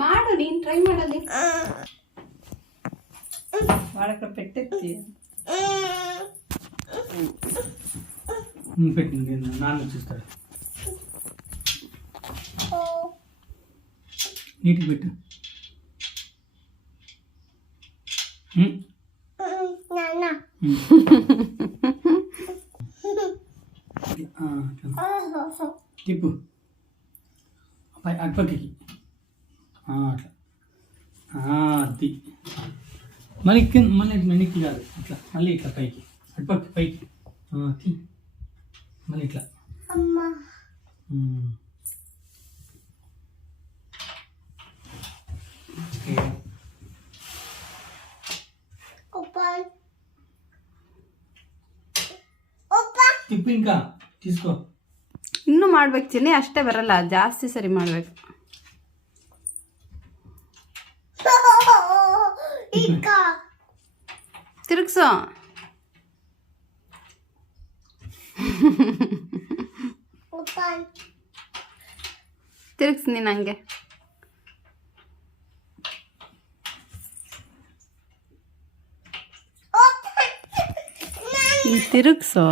ಮಾಡು, ನೀನು ಟ್ರೈ ಮಾಡಲಿ. ಮಾಡಕ್ಕೆ ಪೆಟ್ಟೆತ್ತಿ పెట్టు నాన్న చూస్తాడు నీటికి పెట్టు తిప్పు అటుపక్కకి అట్లా అది మళ్ళీ మళ్ళీ వెనక్కి కాదు ఇట్లా మళ్ళీ ఇట్లా పైకి అటుపక్క పైకి మళ్ళీ ఇట్లా ತಿಪ್ಪು ఇంకా తీసుకో ಇನ್ನೂ ಮಾಡ್ಬೇಕು ಚಿನ್ನಿ, ಅಷ್ಟೇ ಬರಲ್ಲ, ಜಾಸ್ತಿ ಸರಿ ಮಾಡ್ಬೇಕು. ತಿರುಗ್ಸೋ. ತಿರುಗ್ಸ್ ನೀನು ಹಂಗೆ. ತಿರುಗ್ಸೋ.